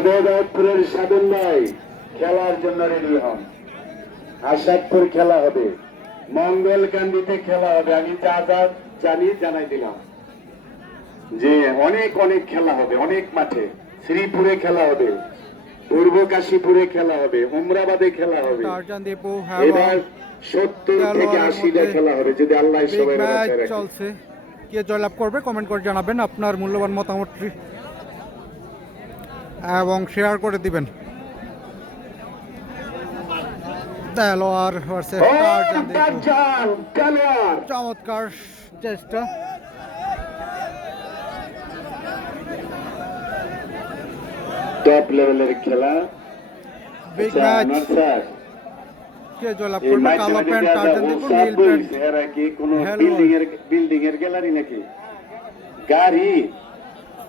উদয়পুরের সাধন ভাই খেলার জন্য রেডি হন। আশাদপুর খেলা হবে, মঙ্গলকান্দিতে খেলা হবে। আমি যা যা জানি জানাই দিলাম যে অনেক অনেক খেলা হবে, অনেক মাঠে। শ্রীপুরে খেলা হবে, পূর্ব কাশীপুরে খেলা হবে, উমরাবাদে খেলা হবে। এবার 70 থেকে 80টা খেলা হবে যদি আল্লাহ সবাই বাঁচায় রাখে। চলছে, কে জয়লাভ করবে কমেন্ট করে জানাবেন আপনার মূল্যবান মতামতটি এবং শেয়ার করে দিবেন। দেলোয়ার ভার্সেস চমৎকার চেষ্টা। টপ লেভেলের খেলা, বিগ ম্যাচ। কে জয়লাভ করবে? কালো প্যান্ট টার্জান দীপু, নীল প্যান্ট এরা কি কোন বিল্ডিং এর গ্যালারি নাকি? গাড়ি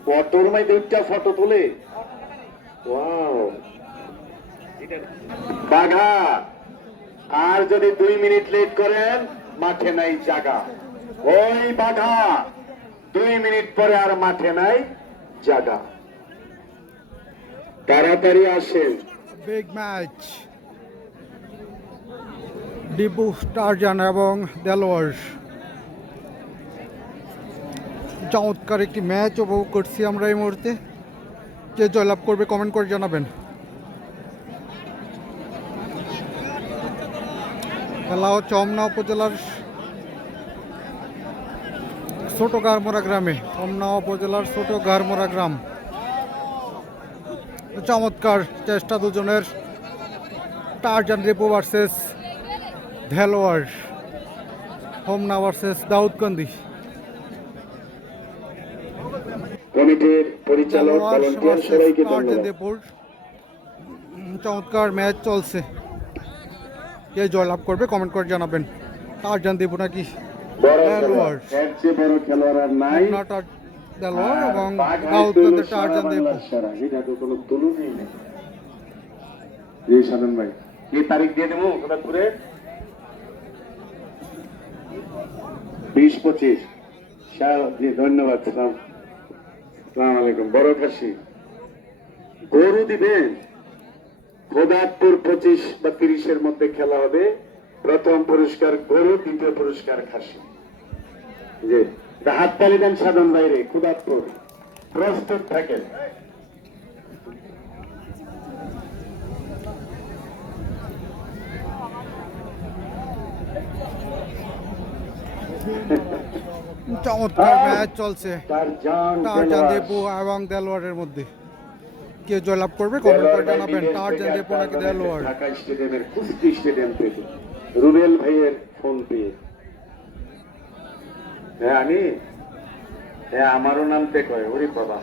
ফটোর মধ্যে একটা ফটো তোলে। ওয়াও, বাঘা আর যদি 2 মিনিট লেট করেন মাঠে নাই জায়গা। ওই বাঘা 2 মিনিট পরে আর মাঠে নাই জায়গা, তাড়াতাড়ি আসেন। বিগ ম্যাচ দীপু টার্জান এবং দেলোয়ার। চমৎকার একটি ম্যাচ উপভোগ করছি আমরা এই মুহূর্তে। কে জয়লাভ করবে কমেন্ট করে জানাবেন। খেলা হচ্ছে হোমনা উপজেলার ছোট গারমোড়া গ্রামে। হোমনা উপজেলার ছোট গারমোড়া গ্রাম। চমৎকার চেষ্টা দুজনের। Tarzan Dipu versus Delwar, Homna versus Daudkandi. কমিটির পরিচালক ভলান্টিয়ার সবাইকে ধন্যবাদ। চমৎকার ম্যাচ চলছে, কে জয়লাভ করবে কমেন্ট করে জানাবেন। টার্জান দীপু নাকি দেলোয়ার? বড় খেলোয়াড় আর নাই। দেলোয়ার এবং দাউদকান্দি টার্জান দীপু। এটা তো কোনো তুলনাই নেই। এই সাধন ভাই এই তারিখ দিয়ে দেবো কোথাপুরে 20-25। জি ধন্যবাদ। সালাম আলাইকুম। বড় খাসি গরু দিবেন। খোদাতপুর 25 বা 30-এর মধ্যে খেলা হবে। প্রথম পুরস্কার গরু, দ্বিতীয় পুরস্কার খাসি। জি হাত তালি দেন সাধন বাইরে। খোদাতপুর প্রস্তুত থাকেন। চমৎকার ম্যাচ চলছে টার্জান দীপু এবং দেলোয়ারের মধ্যে। কে জয়লাভ করবে কমেন্ট করে জানাবেন। টার্জান দীপু নাকি দেলোয়ার? ঢাকা স্টেডিয়ামের কুস্তি স্টেডিয়াম থেকে রুবেল ভাইয়ের ফোন পেয়ে। হ্যাঁ আমি, হ্যাঁ আমারও নাম তে কয়। ওরে বাবা,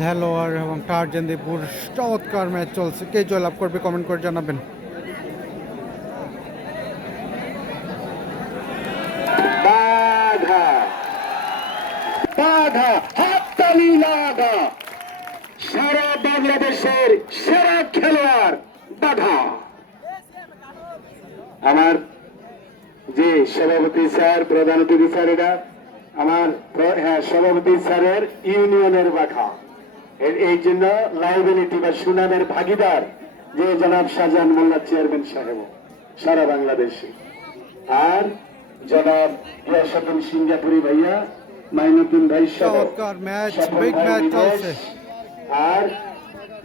দেলোয়ার এবং টার্জান দীপুর চমৎকার ম্যাচ চলছে। কে জয়লাভ করবে কমেন্ট করে জানাবেন। বাঘা বাঘা হাততালি লাগা। সারা বাংলাদেশের সেরা খেলোয়াড় বাঘা। আমার যে সভাপতি স্যার, প্রধান অতিথি স্যার, এটা আমার সভাপতি স্যারের ইউনিয়নের বাঘা। এই জন্য লাইবিলিটি বা সুনামের ভাগিদার যে জনাব শাহজাহান মোল্লা চেয়ারম্যান সাহেব সারা বাংলাদেশে, আর জনাব ইয়াসুদ্দিন সিঙ্গাপুরি ভাইয়া, মাইনুদ্দিন ভাই সহ আর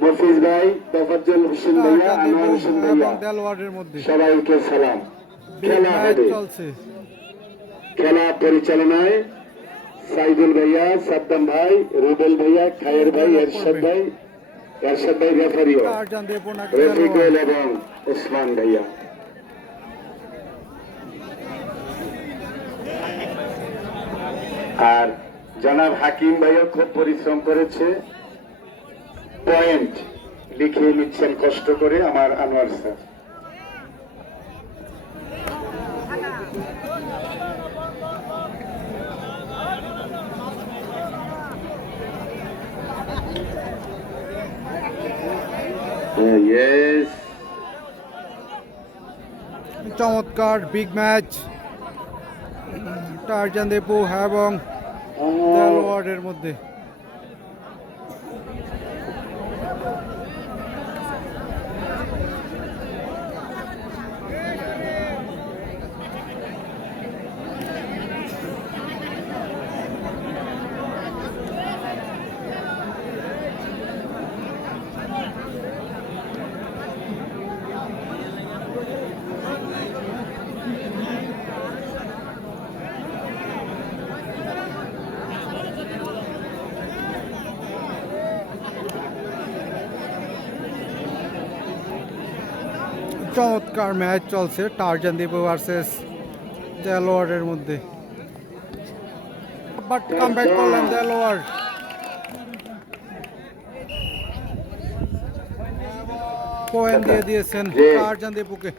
মফিজ ভাই, তফাজ্জল হোসেন ভাইয়া, আনোয়ার হোসেন ভাইয়া, সবাইকে সালাম। খেলা হবে। খেলা পরিচালনায় সাইদুল ভাইয়া, সাদ্দাম ভাই, রুবেল ভাইয়া, খায়ের ভাই, এরশাদ ভাই রেফারিও, রফিকুল এবং ওসমান ভাইয়া। আর জনাব হাকিম ভাইও খুব পরিশ্রম করেছে, পয়েন্ট লিখিয়ে নিচ্ছেন কষ্ট করে আমার আনোয়ার স্যার। Yes. চমৎকার বিগ ম্যাচ টারজান দীপু এবং দেলোয়ারের মধ্যে। চমৎকার ম্যাচ চলছে টারজান দীপু ভার্সেস দেলোয়ারের মধ্যে। বাট কামব্যাক করলেন দেলোয়ার। পয়েন্ট দিয়ে দিয়েছেন টারজান দীপুকে।